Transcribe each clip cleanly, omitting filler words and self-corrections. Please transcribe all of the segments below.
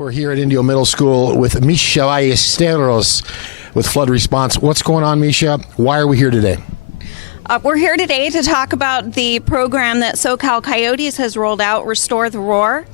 We're here at Indio Middle School with Micha Ballesteros with flood response. What's going on, Micha? Why are we here today? We're here today to talk about the program that SoCal Coyotes has rolled out, Restore the Roar.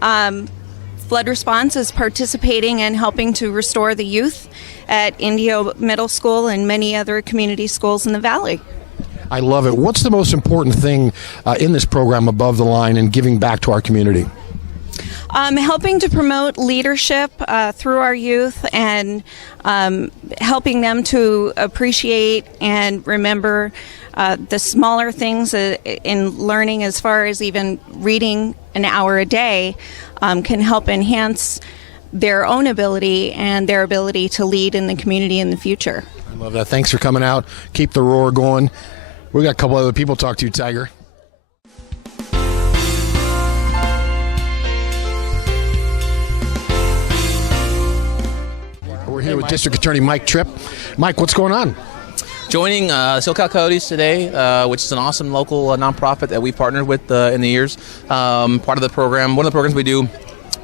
Flood Response is participating and helping to restore the youth at Indio Middle School and many other community schools in the Valley. I love it. What's the most important thing in this program above the line and giving back to our community? Helping to promote leadership through our youth and helping them to appreciate and remember the smaller things in learning, as far as even reading an hour a day can help enhance their own ability and their ability to lead in the community in the future. I love that. Thanks for coming out. Keep the roar going. We got a couple other people to talk to, Tiger. We're here with District Attorney Mike Tripp. Mike, what's going on? Joining SoCal Coyotes today, which is an awesome local nonprofit that we partnered with in the years. Part of the program, one of the programs we do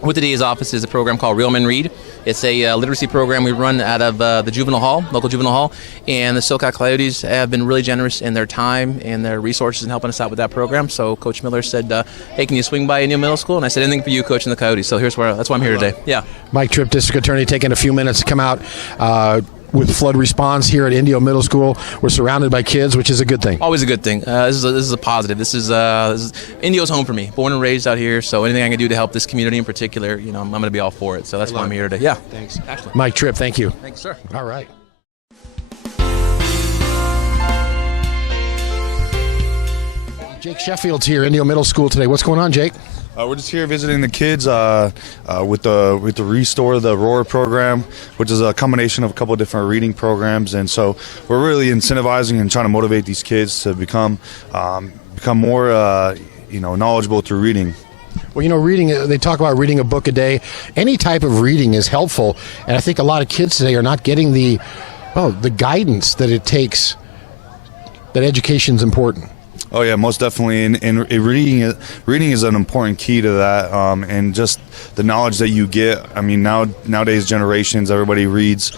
with the DA's office is a program called Real Men Read. It's a literacy program we run out of the juvenile hall, local juvenile hall, and the SoCal Coyotes have been really generous in their time and their resources in helping us out with that program. So Coach Miller said, hey, can you swing by Indio Middle School? And I said, anything for you, Coach, in the Coyotes. So that's why I'm here today. Yeah. Mike Tripp, District Attorney, taking a few minutes to come out with flood response here at Indio Middle School. We're surrounded by kids, which is a good thing. Always a good thing. This is a positive. This is Indio's home for me. Born and raised out here, so anything I can do to help this community in particular, I'm going to be all for it. So that's why I'm here today. Yeah. Thanks. Mike Tripp, thank you. Thanks, sir. All right. Jake Sheffield's here, Indio Middle School today. What's going on, Jake? We're just here visiting the kids with the Restore the Roar program, which is a combination of a couple of different reading programs, and so we're really incentivizing and trying to motivate these kids to become more knowledgeable through reading. Well, reading, they talk about reading a book a day. Any type of reading is helpful, and I think a lot of kids today are not getting the guidance that it takes, that education's important. Oh yeah, most definitely, and reading is an important key to that, and just the knowledge that you get. I mean, nowadays generations, everybody reads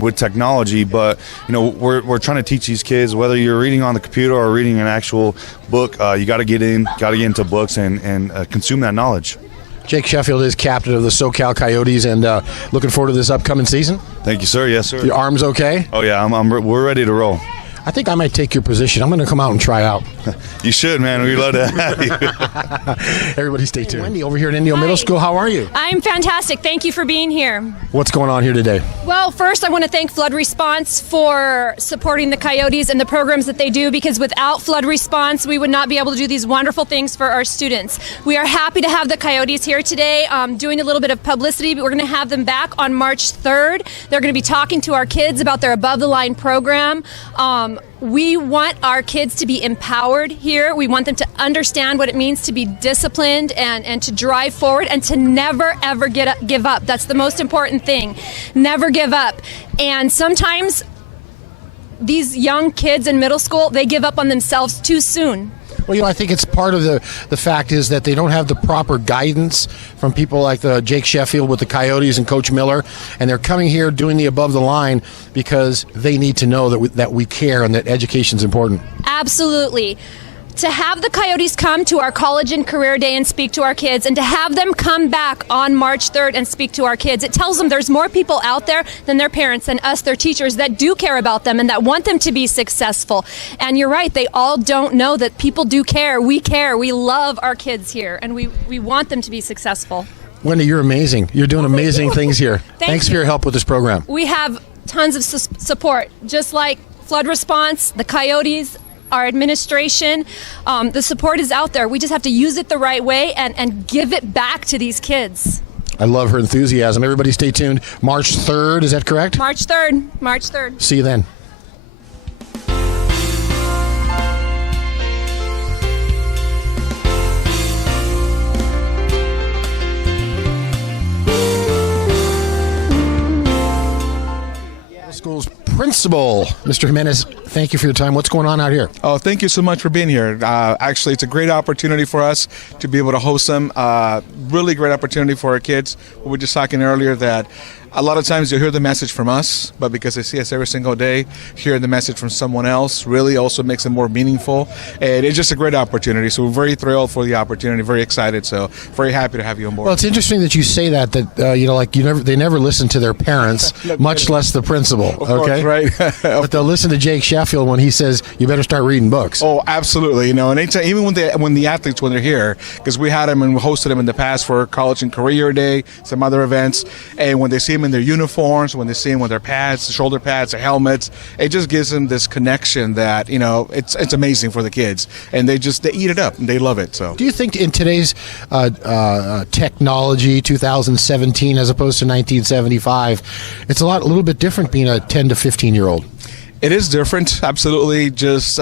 with technology, but we're trying to teach these kids, whether you're reading on the computer or reading an actual book, you got to get into books and consume that knowledge. Jake Sheffield is captain of the SoCal Coyotes, and looking forward to this upcoming season. Thank you, sir. Yes, sir. Your arms okay? Oh yeah, we're ready to roll. I think I might take your position. I'm going to come out and try out. You should, man. We'd love to have you. Everybody stay tuned. Wendy, over here at Indio Middle School, how are you? I'm fantastic. Thank you for being here. What's going on here today? Well, first I want to thank Flood Response for supporting the Coyotes and the programs that they do, because without Flood Response, we would not be able to do these wonderful things for our students. We are happy to have the Coyotes here today doing a little bit of publicity, but we're going to have them back on March 3rd. They're going to be talking to our kids about their Above the Line program. We want our kids to be empowered here. We want them to understand what it means to be disciplined and to drive forward and to never, ever give up. That's the most important thing. Never give up. And sometimes these young kids in middle school, they give up on themselves too soon. Well, I think it's part of the fact is that they don't have the proper guidance from people like Jake Sheffield with the Coyotes and Coach Miller, and they're coming here doing the above the line because they need to know that we care and that education's important. Absolutely. To have the Coyotes come to our College and Career Day and speak to our kids, and to have them come back on March 3rd and speak to our kids, it tells them there's more people out there than their parents and us, their teachers, that do care about them and that want them to be successful. And you're right, they all don't know that people do care. We care. We love our kids here, and we want them to be successful. Wendy, you're amazing. You're doing amazing things here. Thanks for your help with this program. We have tons of support, just like Flood Response, the Coyotes, our administration. The support is out there. We just have to use it the right way and give it back to these kids. I love her enthusiasm. Everybody stay tuned. March 3rd, is that correct? March 3rd. March 3rd. See you then. School's principal, Mr. Jimenez, thank you for your time. What's going on out here? Oh, thank you so much for being here. Actually, it's a great opportunity for us to be able to host them. Really great opportunity for our kids. We were just talking earlier that a lot of times you'll hear the message from us, but because they see us every single day, hearing the message from someone else really also makes it more meaningful. And it's just a great opportunity. So we're very thrilled for the opportunity, very excited. So very happy to have you on board. Well, it's interesting that you say that they never listen to their parents, much less the principal. Okay, course, right? But they'll listen to Jake Sheffield when he says you better start reading books. Oh, absolutely. You know, and anytime, even when the athletes, when they're here, because we had them and we hosted them in the past for College and Career Day, some other events, and when they see them in their uniforms, when they see them with their pads, shoulder pads, their helmets, it just gives them this connection that, you know, it's amazing for the kids, and they eat it up and they love it. So, do you think in today's technology, 2017 as opposed to 1975, it's a little bit different being a 10 to 15-year-old? It is different, absolutely. Just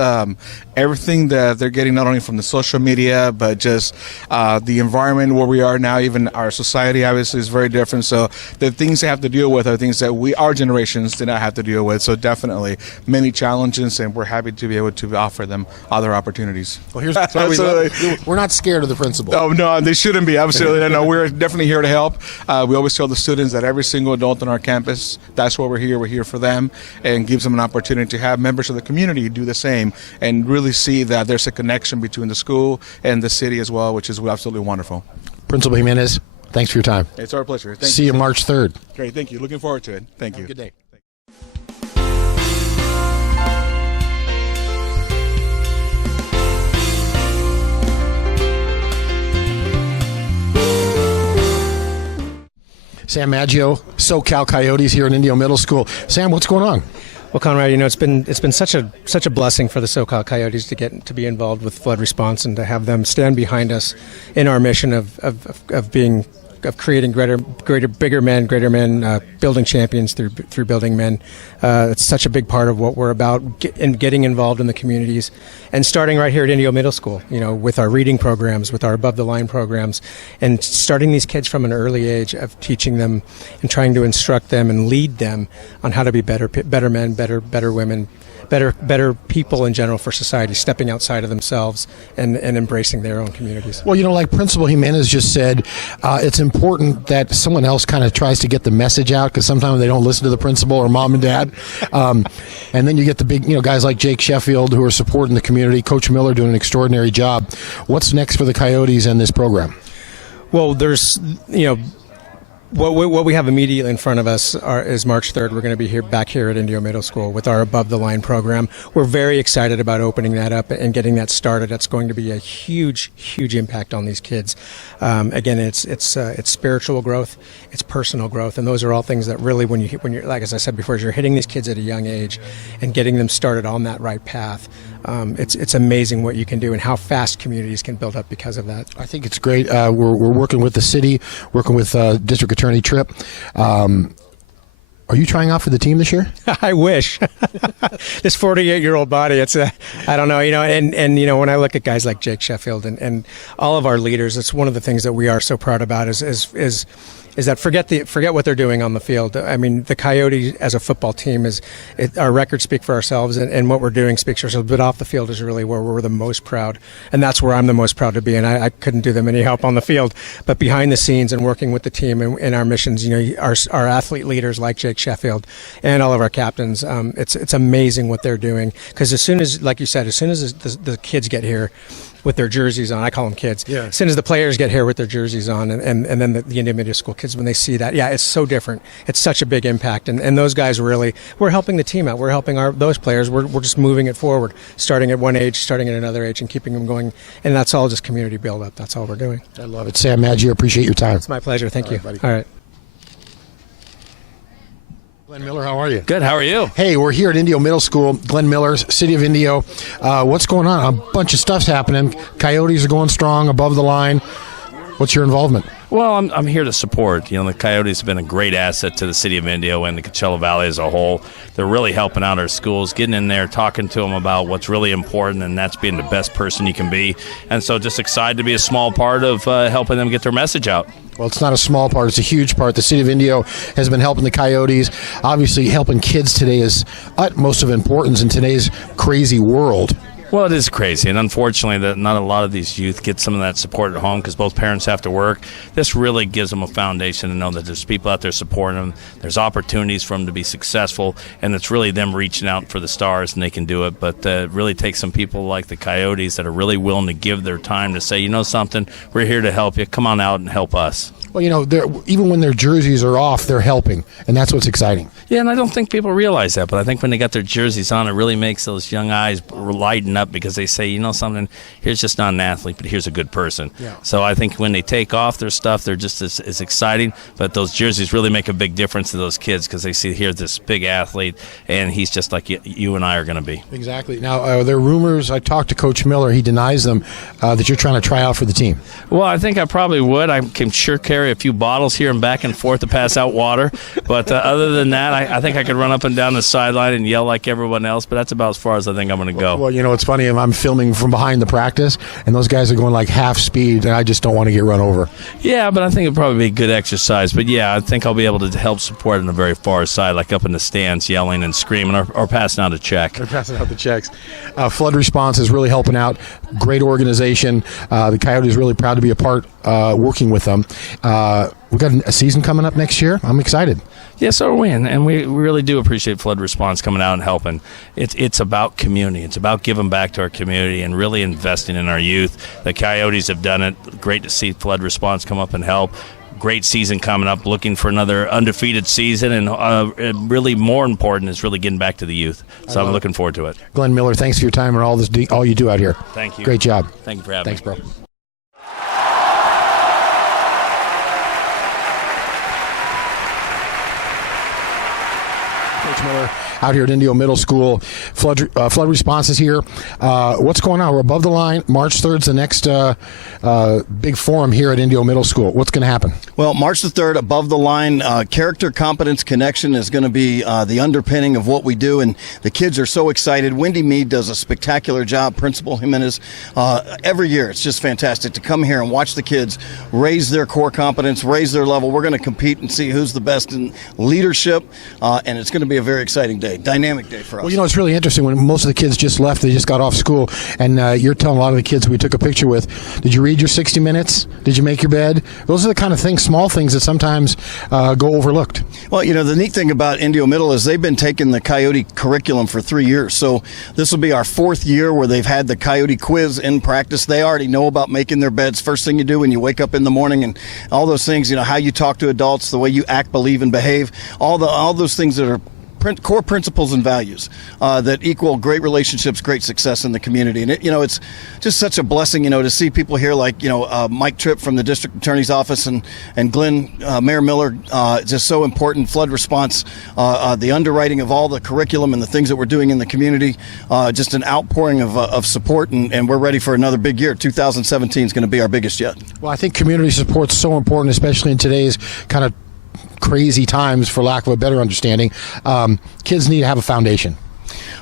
everything that they're getting, not only from the social media, but just the environment where we are now, even our society obviously is very different. So the things they have to deal with are things that our generations did not have to deal with. So definitely many challenges, and we're happy to be able to offer them other opportunities. Well, here's what we're not scared of the principal. Oh, no, they shouldn't be. Absolutely. No, we're definitely here to help. We always tell the students that every single adult on our campus, that's why we're here. We're here for them, and gives them an opportunity to have members of the community do the same and really see that there's a connection between the school and the city as well, which is absolutely wonderful. Principal Jimenez, thanks for your time. It's our pleasure. See you March 3rd. Great, thank you. Looking forward to it. Thank you. Have a good day. Sam Maggio, SoCal Coyotes here in Indio Middle School. Sam, what's going on? Well, Conrad, you know, it's been such a blessing for the SoCal Coyotes to get to be involved with flood response and to have them stand behind us in our mission of creating bigger men, building champions through building men. It's such a big part of what we're about, getting involved in the communities, and starting right here at Indio Middle School. You know, with our reading programs, with our above the line programs, and starting these kids from an early age of teaching them and trying to instruct them and lead them on how to be better men, better women, better people in general for society, stepping outside of themselves and embracing their own communities. Well, you know, like Principal Jimenez just said, it's important that someone else kind of tries to get the message out, because sometimes they don't listen to the principal or mom and dad. And then you get the big, guys like Jake Sheffield who are supporting the community, Coach Miller doing an extraordinary job. What's next for the Coyotes and this program? Well, there's, what we have immediately in front of us is March 3rd. We're going to be back here at Indio Middle School with our Above the Line program. We're very excited about opening that up and getting that started. That's going to be a huge impact on these kids. Again, it's spiritual growth, it's personal growth, and those are all things that really, when you're, like as I said before, as you're hitting these kids at a young age and getting them started on that right path, it's amazing what you can do and how fast communities can build up because of that. I think it's great. We're working with the city, working with District Attorney Tripp. Are you trying out for the team this year? I wish. This 48-year-old body, I don't know, and when I look at guys like Jake Sheffield and all of our leaders, it's one of the things that we are so proud about is that forget what they're doing on the field. I mean, the Coyotes as a football team our records speak for ourselves, and what we're doing speaks for ourselves. But off the field is really where we're the most proud, and that's where I'm the most proud to be. And I couldn't do them any help on the field, but behind the scenes and working with the team and our missions. Our athlete leaders like Jake Sheffield and all of our captains. It's amazing what they're doing, because as soon as, like you said, as soon as the kids get here with their jerseys on, I call them kids. Yeah. As soon as the players get here with their jerseys on, and then the Indio Middle School kids, when they see that, it's so different. It's such a big impact, and those guys really, we're helping the team out. We're helping those players. We're just moving it forward, starting at one age, starting at another age, and keeping them going. And that's all just community build up. That's all we're doing. I love it, Sam Maggio. Appreciate your time. It's my pleasure. Thank you. Buddy. All right. Glenn Miller, how are you? Good, how are you? Hey, we're here at Indio Middle School, Glenn Miller's, City of Indio. What's going on? A bunch of stuff's happening. Coyotes are going strong, above the line. What's your involvement? Well, I'm here to support. The Coyotes have been a great asset to the city of Indio and the Coachella Valley as a whole. They're really helping out our schools, getting in there, talking to them about what's really important, and that's being the best person you can be. And so just excited to be a small part of helping them get their message out. Well, it's not a small part. It's a huge part. The city of Indio has been helping the Coyotes. Obviously, helping kids today is utmost of importance in today's crazy world. Well, it is crazy, and unfortunately, that not a lot of these youth get some of that support at home because both parents have to work. This really gives them a foundation to know that there's people out there supporting them. There's opportunities for them to be successful, and it's really them reaching out for the stars, and they can do it. But it really takes some people like the Coyotes that are really willing to give their time to say, you know something, we're here to help you. Come on out and help us. Well, even when their jerseys are off, they're helping, and that's what's exciting. Yeah, and I don't think people realize that, but I think when they got their jerseys on, it really makes those young eyes lighten up because they say, you know something, here's just not an athlete, but here's a good person. Yeah. So I think when they take off their stuff, they're just as exciting, but those jerseys really make a big difference to those kids because they see here's this big athlete, and he's just like you and I are going to be. Exactly. Now, there are rumors, I talked to Coach Miller, he denies them, that you're trying to try out for the team. Well, I think I probably would. I can sure carry a few bottles here and back and forth to pass out water. But other than that, I think I could run up and down the sideline and yell like everyone else. But that's about as far as I think I'm going to go. Well, it's funny. I'm filming from behind the practice, and those guys are going like half speed, and I just don't want to get run over. Yeah, but I think it'd probably be good exercise. But, yeah, I think I'll be able to help support on the very far side, like up in the stands yelling and screaming or passing out a check. They're passing out the checks. Flood response is really helping out. Great organization. The Coyotes are really proud to be a part working with them. We've got a season coming up next year. I'm excited. Yeah, so are we, and we really do appreciate Flood Response coming out and helping. It's about community. It's about giving back to our community and really investing in our youth. The Coyotes have done it. Great to see Flood Response come up and help. Great season coming up, looking for another undefeated season, and really more important is really getting back to the youth. So I'm looking forward to it. Glenn Miller, thanks for your time and all you do out here. Thank you. Great job. Thank you for having me. Thanks, bro. Coach Miller out here at Indio Middle School. Flood response is here. What's going on? We're above the line. March 3rd is the next big forum here at Indio Middle School. What's going to happen? Well, March the 3rd, above the line, character, competence, connection is going to be the underpinning of what we do, and the kids are so excited. Wendy Mead does a spectacular job, Principal Jimenez. Every year, it's just fantastic to come here and watch the kids raise their core competence, raise their level. We're going to compete and see who's the best in leadership, and it's going to be a very exciting day. Dynamic day for us. Well, it's really interesting. When most of the kids just left, they just got off school, and you're telling a lot of the kids we took a picture with, did you read your 60 Minutes? Did you make your bed? Those are the kind of things, small things that sometimes go overlooked. Well, the neat thing about Indio Middle is they've been taking the Coyote curriculum for 3 years. So this will be our 4th year where they've had the Coyote quiz in practice. They already know about making their beds. First thing you do when you wake up in the morning, and all those things, how you talk to adults, the way you act, believe, and behave, all those things that are core principles and values that equal great relationships, great success in the community. And it's just such a blessing, to see people here like, Mike Tripp from the district attorney's office and Glenn, Mayor Miller, just so important. Flood response, the underwriting of all the curriculum and the things that we're doing in the community, just an outpouring of support, and we're ready for another big year. 2017 is going to be our biggest yet. Well, I think community support is so important, especially in today's kind of crazy times, for lack of a better understanding. Kids need to have a foundation.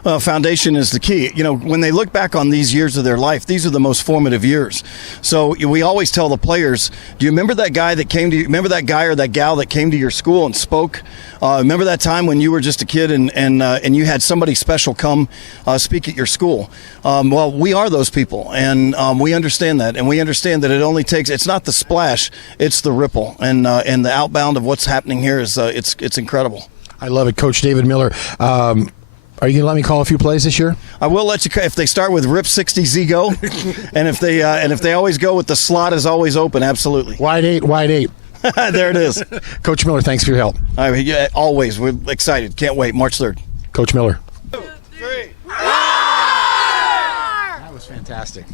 Foundation is the key. When they look back on these years of their life, these are the most formative years. So we always tell the players, do you remember that guy that came to you? Remember that guy or that gal that came to your school and spoke? Remember that time when you were just a kid and you had somebody special come speak at your school? Well, we are those people, and we understand that, and we understand that it's not the splash, it's the ripple, and the outbound of what's happening here is it's incredible. I love it, Coach David Miller. Are you going to let me call a few plays this year? I will let you if they start with Rip 60 Z go, and if they always go with the slot is always open, absolutely. Wide eight. There it is. Coach Miller, thanks for your help. Always. We're excited. Can't wait. March 3rd. Coach Miller. 2, 3. That was fantastic.